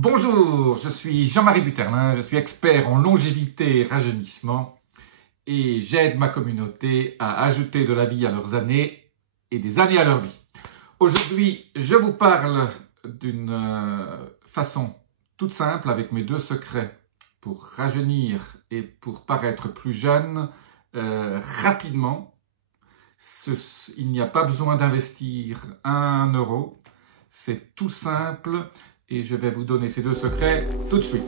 Bonjour, je suis Jean-Marie Buterlin, je suis expert en longévité et rajeunissement et j'aide ma communauté à ajouter de la vie à leurs années et des années à leur vie. Aujourd'hui, je vous parle d'une façon toute simple avec mes 2 secrets pour rajeunir et pour paraître plus jeune rapidement. Il n'y a pas besoin d'investir 1 euro, c'est tout simple. Et je vais vous donner ces 2 secrets tout de suite.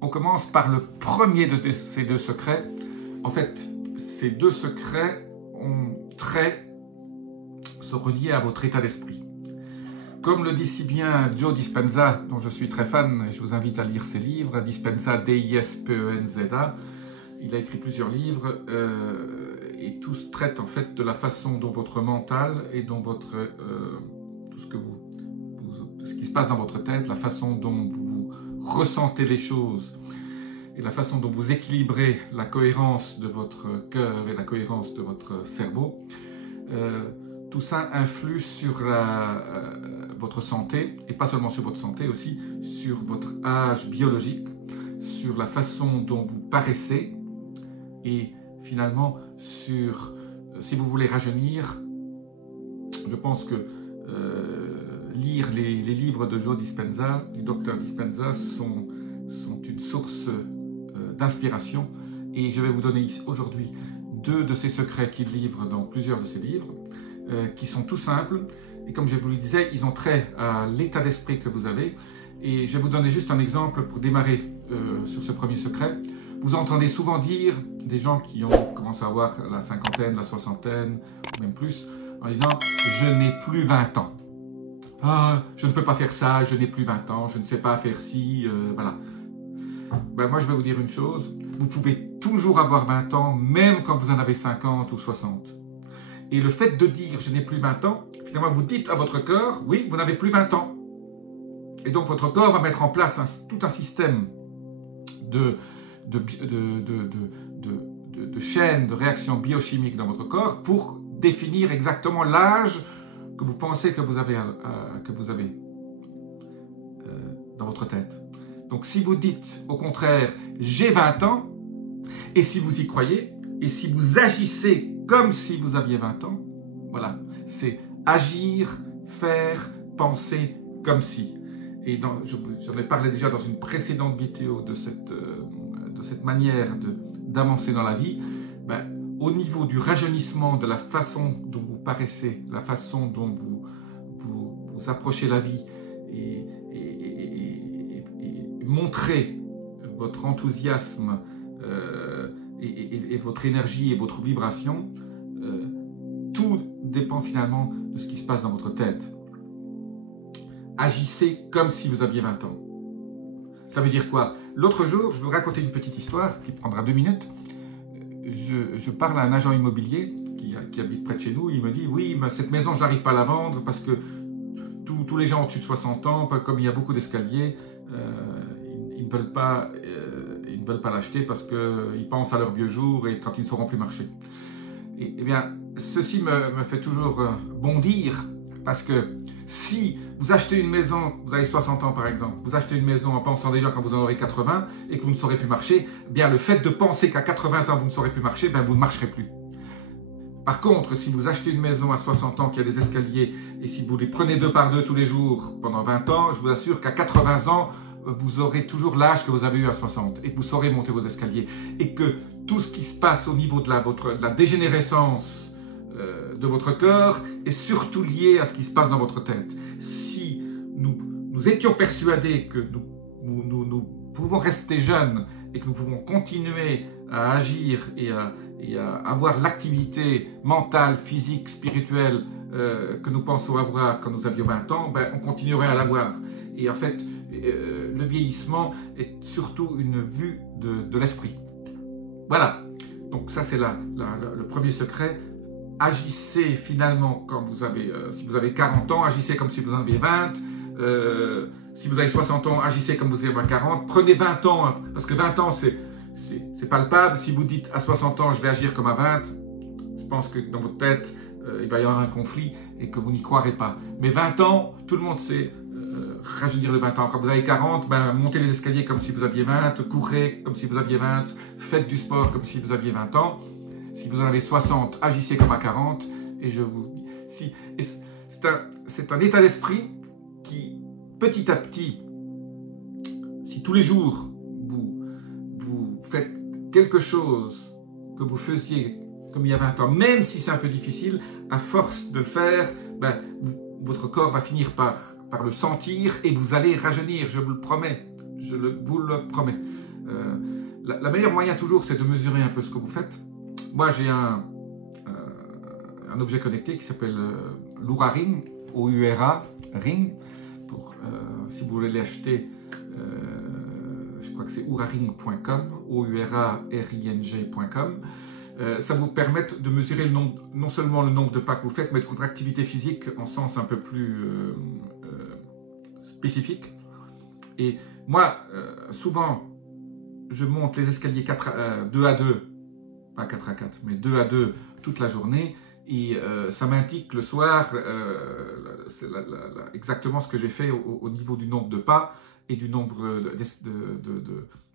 On commence par le premier de ces 2 secrets. En fait, ces 2 secrets sont reliés à votre état d'esprit. Comme le dit si bien Joe Dispenza, dont je suis très fan, et je vous invite à lire ses livres, Dispenza, D-I-S-P-E-N-Z-A. Il a écrit plusieurs livres et tous traitent en fait de la façon dont votre mental et dont votre tout ce qui se passe dans votre tête, la façon dont vous ressentez les choses et la façon dont vous équilibrez la cohérence de votre cœur et la cohérence de votre cerveau. Tout ça influe sur votre santé, et pas seulement sur votre santé, aussi sur votre âge biologique, sur la façon dont vous paraissez, et finalement sur, si vous voulez rajeunir, je pense que lire les livres de Joe Dispenza, du docteur Dispenza, sont une source d'inspiration, et je vais vous donner aujourd'hui 2 de ces secrets qu'il livre dans plusieurs de ses livres, qui sont tout simples, et comme je vous le disais, ils ont trait à l'état d'esprit que vous avez. Et je vais vous donner juste un exemple pour démarrer sur ce premier secret. Vous entendez souvent dire des gens qui ont commencé à avoir la cinquantaine, la soixantaine, ou même plus, en disant « je n'ai plus 20 ans ». Ah, je ne peux pas faire ça, je n'ai plus 20 ans, je ne sais pas faire ci, voilà. Ben, moi, je vais vous dire une chose, vous pouvez toujours avoir 20 ans, même quand vous en avez 50 ou 60. Et le fait de dire « je n'ai plus 20 ans », finalement, vous dites à votre corps « oui, vous n'avez plus 20 ans ». Et donc, votre corps va mettre en place tout un système de chaînes de réactions biochimiques dans votre corps pour définir exactement l'âge que vous pensez que vous avez dans votre tête. Donc, si vous dites au contraire « j'ai 20 ans », et si vous y croyez, et si vous agissez comme si vous aviez 20 ans, voilà, c'est agir, faire, penser comme si. Et j'en ai parlé déjà dans une précédente vidéo de cette manière d'avancer dans la vie. Ben, au niveau du rajeunissement, de la façon dont vous paraissez, la façon dont vous approchez la vie et montrez votre enthousiasme et votre énergie et votre vibration, tout dépend finalement de ce qui se passe dans votre tête. Agissez comme si vous aviez 20 ans. Ça veut dire quoi? L'autre jour, je vais vous raconter une petite histoire qui prendra 2 minutes. Je parle à un agent immobilier qui habite près de chez nous. Il me dit « oui, mais cette maison, je n'arrive pas à la vendre parce que tous les gens au-dessus de 60 ans, comme il y a beaucoup d'escaliers, ils ne veulent pas l'acheter parce qu'ils pensent à leurs vieux jours et quand ils ne sauront plus marcher. » Eh bien, ceci me fait toujours bondir parce que si vous achetez une maison, vous avez 60 ans par exemple, vous achetez une maison en pensant déjà quand vous en aurez 80 et que vous ne saurez plus marcher, eh bien le fait de penser qu'à 80 ans vous ne saurez plus marcher, ben vous ne marcherez plus. Par contre, si vous achetez une maison à 60 ans qui a des escaliers et si vous les prenez 2 par 2 tous les jours pendant 20 ans, je vous assure qu'à 80 ans, vous aurez toujours l'âge que vous avez eu à 60 et que vous saurez monter vos escaliers et que tout ce qui se passe au niveau de la dégénérescence de votre corps est surtout lié à ce qui se passe dans votre tête. Si nous étions persuadés que nous pouvons rester jeunes et que nous pouvons continuer à agir et à avoir l'activité mentale, physique, spirituelle que nous pensons avoir quand nous avions 20 ans, ben, on continuerait à l'avoir. Et en fait, le vieillissement est surtout une vue de l'esprit. Voilà, donc ça c'est le premier secret. Agissez finalement quand vous avez, si vous avez 40 ans, agissez comme si vous en aviez 20. Si vous avez 60 ans, agissez comme vous avez 40. Prenez 20 ans, parce que 20 ans c'est c'est palpable. Si vous dites à 60 ans, je vais agir comme à 20, je pense que dans votre tête, il va y avoir un conflit et que vous n'y croirez pas. Mais 20 ans, tout le monde sait rajeunir de 20 ans. Quand vous avez 40, ben, montez les escaliers comme si vous aviez 20, courez comme si vous aviez 20, faites du sport comme si vous aviez 20 ans. Si vous en avez 60, agissez comme à 40. Et je vous dis, c'est un état d'esprit qui, petit à petit, si tous les jours vous faites quelque chose que vous faisiez comme il y a 20 ans, même si c'est un peu difficile, à force de le faire, ben, votre corps va finir par le sentir et vous allez rajeunir, je vous le promets. Je vous le promets. La meilleure moyen toujours, c'est de mesurer un peu ce que vous faites. Moi, j'ai un objet connecté qui s'appelle l'Oura Ring, O-U-R-A, Ring. Si vous voulez l'acheter, je crois que c'est ouraring.com, O-U-R-A-R-I-N-G.com. Ça vous permet de mesurer le nombre, non seulement le nombre de pas que vous faites, mais de votre activité physique en sens un peu plus spécifique. Et moi, souvent, je monte les escaliers 2 à 2, pas 4 à 4, mais 2 à 2 toute la journée. Et ça m'indique le soir exactement ce que j'ai fait au niveau du nombre de pas et du nombre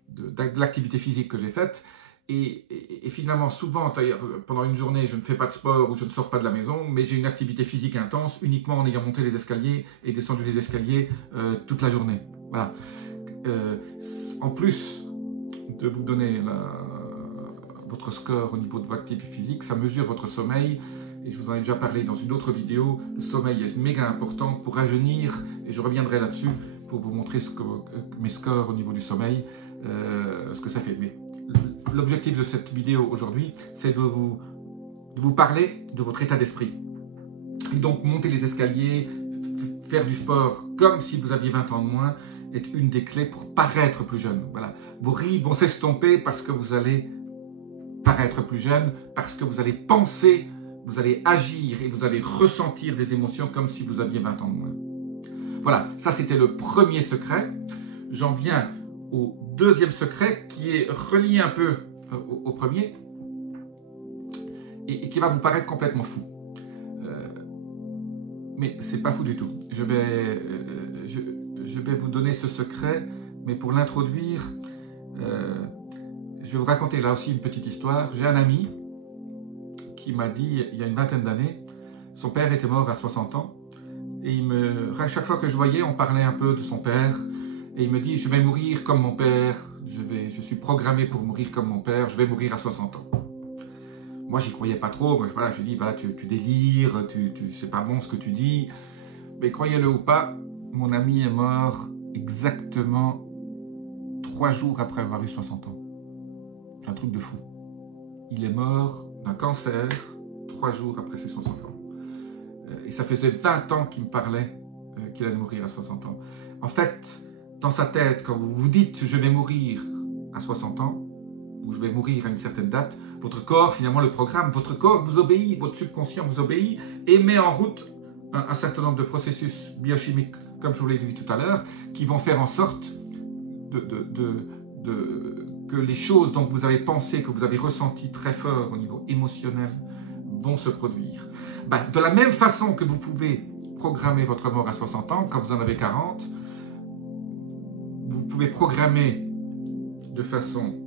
de l'activité physique que j'ai faite. Et finalement, souvent, pendant une journée, je ne fais pas de sport ou je ne sors pas de la maison, mais j'ai une activité physique intense uniquement en ayant monté les escaliers et descendu les escaliers toute la journée. Voilà. En plus de vous donner votre score au niveau de votre activité physique, ça mesure votre sommeil. Et je vous en ai déjà parlé dans une autre vidéo. Le sommeil est méga important pour rajeunir. Et je reviendrai là-dessus pour vous montrer mes scores au niveau du sommeil, ce que ça fait. Mais l'objectif de cette vidéo aujourd'hui, c'est de vous parler de votre état d'esprit. Et donc, monter les escaliers, faire du sport comme si vous aviez 20 ans de moins, est une des clés pour paraître plus jeune. Voilà. Vos rides vont s'estomper parce que vous allez paraître plus jeune, parce que vous allez penser, vous allez agir et vous allez ressentir des émotions comme si vous aviez 20 ans de moins. Voilà, ça c'était le premier secret. J'en viens au deuxième secret qui est relié un peu au premier et qui va vous paraître complètement fou. Mais c'est pas fou du tout. Je vais vous donner ce secret, mais pour l'introduire, je vais vous raconter là aussi une petite histoire. J'ai un ami qui m'a dit, il y a une vingtaine d'années, son père était mort à 60 ans, et chaque fois que je voyais, on parlait un peu de son père, et il me dit, je vais mourir comme mon père, je suis programmé pour mourir comme mon père, je vais mourir à 60 ans. Moi, j'y croyais pas trop, moi, voilà, je lui dis, voilà, tu délires, c'est pas bon ce que tu dis, mais croyez-le ou pas, mon ami est mort exactement 3 jours après avoir eu 60 ans. C'est un truc de fou. Il est mort d'un cancer 3 jours après ses 60 ans. Et ça faisait 20 ans qu'il me parlait qu'il allait mourir à 60 ans. En fait, dans sa tête, quand vous vous dites « je vais mourir à 60 ans » ou « je vais mourir à une certaine date », votre corps, finalement, le programme, votre corps vous obéit, votre subconscient vous obéit et met en route un certain nombre de processus biochimiques, comme je vous l'ai dit tout à l'heure, qui vont faire en sorte que les choses dont vous avez pensé, que vous avez ressenti très fort au niveau émotionnel, vont se produire. De la même façon que vous pouvez programmer votre mort à 60 ans, quand vous en avez 40, vous pouvez programmer de façon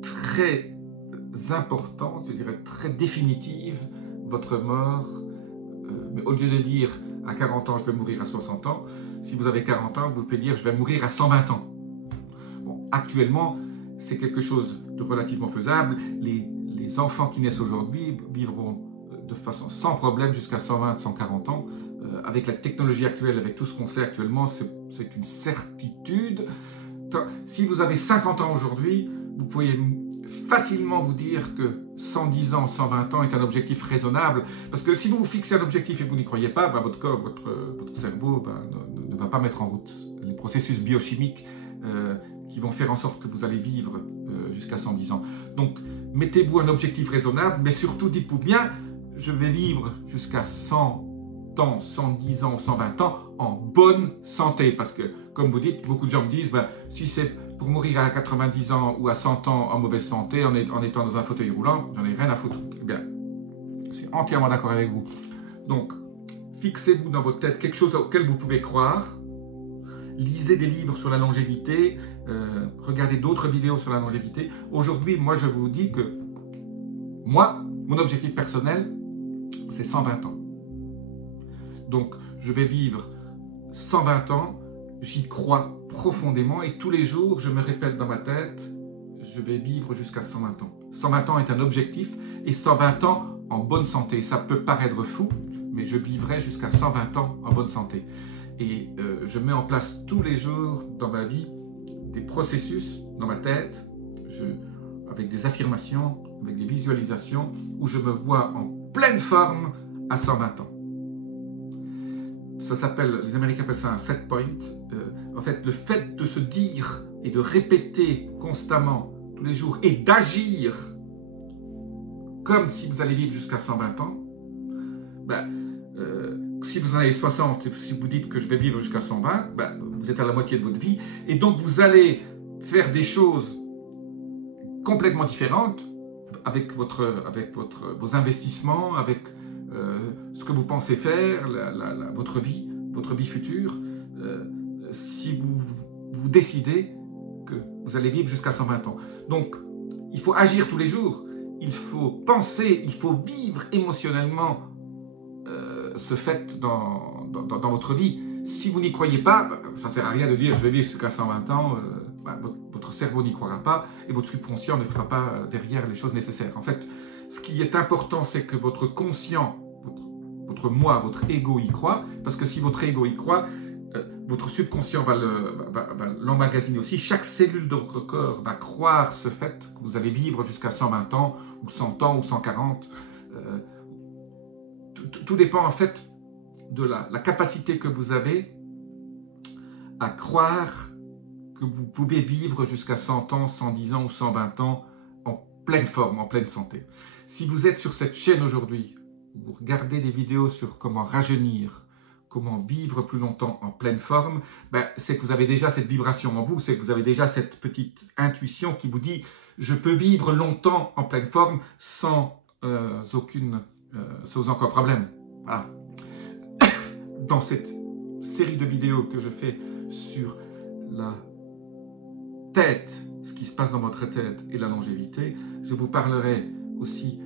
très importante, je dirais très définitive, votre mort. Mais au lieu de dire à 40 ans, je vais mourir à 60 ans, si vous avez 40 ans, vous pouvez dire, je vais mourir à 120 ans. Bon, actuellement, c'est quelque chose de relativement faisable. Les enfants qui naissent aujourd'hui vivront de façon sans problème jusqu'à 120, 140 ans. Avec la technologie actuelle, avec tout ce qu'on sait actuellement, c'est une certitude. Si vous avez 50 ans aujourd'hui, vous pouvez facilement vous dire que 110 ans, 120 ans est un objectif raisonnable. Parce que si vous vous fixez un objectif et vous n'y croyez pas, votre corps, votre cerveau ne va pas mettre en route les processus biochimiques qui vont faire en sorte que vous allez vivre jusqu'à 110 ans. Donc, mettez-vous un objectif raisonnable, mais surtout dites-vous bien, je vais vivre jusqu'à 100 ans, 110 ans, 120 ans en bonne santé. Parce que, comme vous dites, beaucoup de gens me disent, si c'est pour mourir à 90 ans ou à 100 ans en mauvaise santé, en étant dans un fauteuil roulant, j'en ai rien à foutre. Eh bien, je suis entièrement d'accord avec vous. Donc, fixez-vous dans votre tête quelque chose auquel vous pouvez croire. Lisez des livres sur la longévité, regardez d'autres vidéos sur la longévité. Aujourd'hui, moi, je vous dis que moi, mon objectif personnel, c'est 120 ans. Donc, je vais vivre 120 ans, j'y crois profondément et tous les jours, je me répète dans ma tête, je vais vivre jusqu'à 120 ans. 120 ans est un objectif et 120 ans en bonne santé. Ça peut paraître fou, mais je vivrai jusqu'à 120 ans en bonne santé. Et je mets en place tous les jours dans ma vie des processus dans ma tête, avec des affirmations, avec des visualisations, où je me vois en pleine forme à 120 ans. Ça s'appelle, les Américains appellent ça un set point. En fait, le fait de se dire et de répéter constamment, tous les jours, et d'agir comme si vous allez vivre jusqu'à 120 ans, ben, si vous en avez 60, si vous dites que je vais vivre jusqu'à 120, ben, vous êtes à la moitié de votre vie, et donc vous allez faire des choses complètement différentes avec vos investissements, avec ce que vous pensez faire, votre vie future, si vous décidez que vous allez vivre jusqu'à 120 ans. Donc, il faut agir tous les jours, il faut penser, il faut vivre émotionnellement ce fait dans votre vie. Si vous n'y croyez pas, ça ne sert à rien de dire je vais vivre jusqu'à 120 ans, votre cerveau n'y croira pas et votre subconscient ne fera pas derrière les choses nécessaires. En fait, ce qui est important, c'est que votre conscient, votre moi, votre ego y croit, parce que si votre ego y croit, votre subconscient va l'emmagasiner aussi. Chaque cellule de votre corps va croire ce fait que vous allez vivre jusqu'à 120 ans, ou 100 ans, ou 140. Tout dépend en fait de la capacité que vous avez à croire que vous pouvez vivre jusqu'à 100 ans, 110 ans ou 120 ans en pleine forme, en pleine santé. Si vous êtes sur cette chaîne aujourd'hui, vous regardez des vidéos sur comment rajeunir, comment vivre plus longtemps en pleine forme, ben, c'est que vous avez déjà cette vibration en vous, c'est que vous avez déjà cette petite intuition qui vous dit « je peux vivre longtemps en pleine forme sans sans aucun problème ». Voilà. Dans cette série de vidéos que je fais sur la tête, ce qui se passe dans votre tête et la longévité, je vous parlerai aussi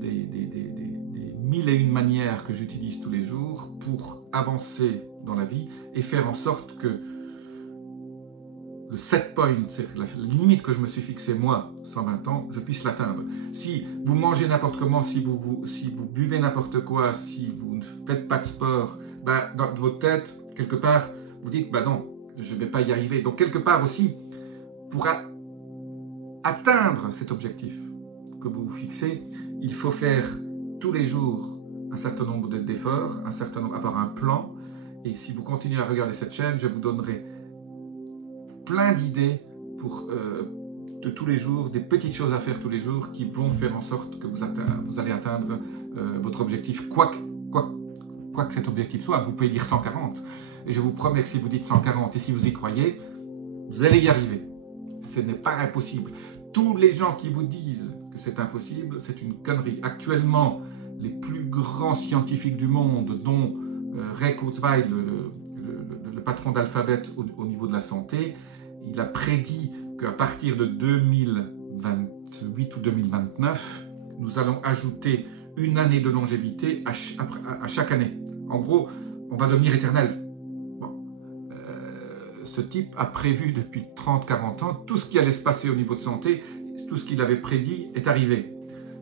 des 1001 manières que j'utilise tous les jours pour avancer dans la vie et faire en sorte que le set point, c'est la limite que je me suis fixée moi, 120 ans, je puisse l'atteindre. Si vous mangez n'importe comment, si vous buvez n'importe quoi, si vous ne faites pas de sport, ben, dans votre tête, quelque part, vous dites, ben non, je ne vais pas y arriver. Donc quelque part aussi, pour atteindre cet objectif que vous vous fixez, il faut faire tous les jours un certain nombre d'efforts, avoir un plan. Et si vous continuez à regarder cette chaîne, je vous donnerai plein d'idées pour de tous les jours, des petites choses à faire tous les jours qui vont faire en sorte que vous allez atteindre votre objectif, quoi que cet objectif soit. Vous pouvez dire 140, et je vous promets que si vous dites 140 et si vous y croyez, vous allez y arriver. Ce n'est pas impossible. Tous les gens qui vous disent que c'est impossible, c'est une connerie. Actuellement, les plus grands scientifiques du monde, dont Ray Kurzweil, le patron d'Alphabet au niveau de la santé, il a prédit qu'à partir de 2028 ou 2029, nous allons ajouter une année de longévité à chaque année. En gros, on va devenir éternel. Bon. Ce type a prévu depuis 30-40 ans tout ce qui allait se passer au niveau de santé, tout ce qu'il avait prédit est arrivé.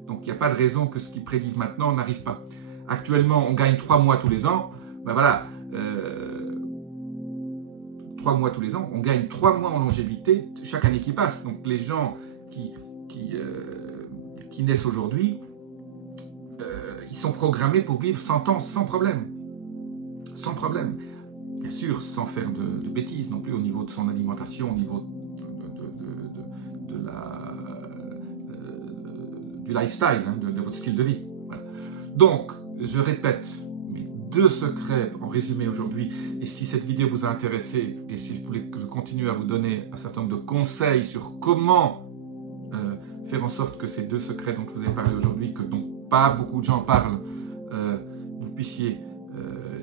Donc il n'y a pas de raison que ce qu'il prédise maintenant n'arrive pas. Actuellement, on gagne 3 mois tous les ans. Ben voilà, 3 mois tous les ans, on gagne 3 mois en longévité chaque année qui passe. Donc les gens qui naissent aujourd'hui, ils sont programmés pour vivre 100 ans sans problème. Sans problème. Bien sûr, sans faire de bêtises non plus au niveau de son alimentation, au niveau du lifestyle, hein, de votre style de vie. Voilà. Donc, je répète, mais 2 secrets en résumé aujourd'hui. Et si cette vidéo vous a intéressé et si je voulais que je continue à vous donner un certain nombre de conseils sur comment faire en sorte que ces 2 secrets dont je vous ai parlé aujourd'hui, dont pas beaucoup de gens parlent, vous puissiez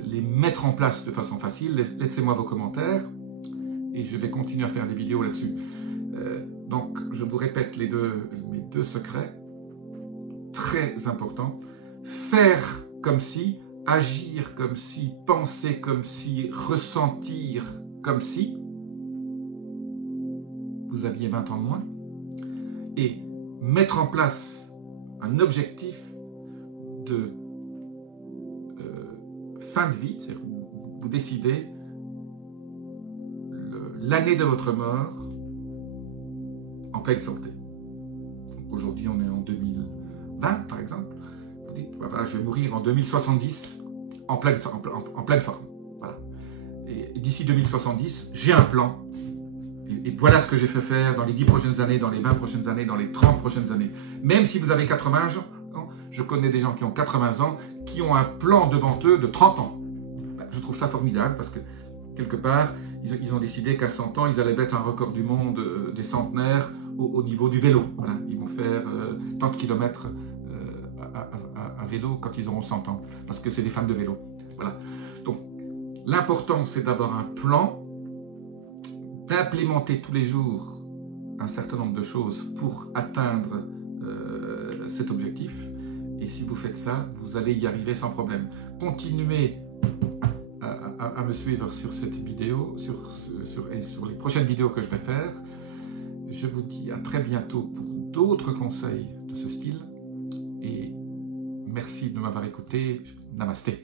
les mettre en place de façon facile, laissez-moi vos commentaires et je vais continuer à faire des vidéos là-dessus. Donc, je vous répète mes deux secrets, très importants. Faire comme si, agir comme si, penser comme si, ressentir comme si vous aviez 20 ans de moins. Et mettre en place un objectif de fin de vie, c'est-à-dire vous décidez l'année de votre mort en pleine santé. Aujourd'hui, on est en 2020, par exemple. Vous dites, voilà, je vais mourir en 2070 en pleine forme. Voilà. Et d'ici 2070, j'ai un plan. Et voilà ce que j'ai fait faire dans les 10 prochaines années, dans les 20 prochaines années, dans les 30 prochaines années. Même si vous avez 80 ans, je connais des gens qui ont 80 ans, qui ont un plan devant eux de 30 ans. Je trouve ça formidable parce que, quelque part, ils ont décidé qu'à 100 ans, ils allaient battre un record du monde des centenaires au niveau du vélo. Voilà. Ils vont faire tant de kilomètres à vélo quand ils auront 100 ans, parce que c'est des fans de vélo. Voilà. Donc, l'important, c'est d'avoir un plan, d'implémenter tous les jours un certain nombre de choses pour atteindre cet objectif. Et si vous faites ça, vous allez y arriver sans problème. Continuez à me suivre sur cette vidéo et sur les prochaines vidéos que je vais faire. Je vous dis à très bientôt pour d'autres conseils de ce style. Et merci de m'avoir écouté. Namasté.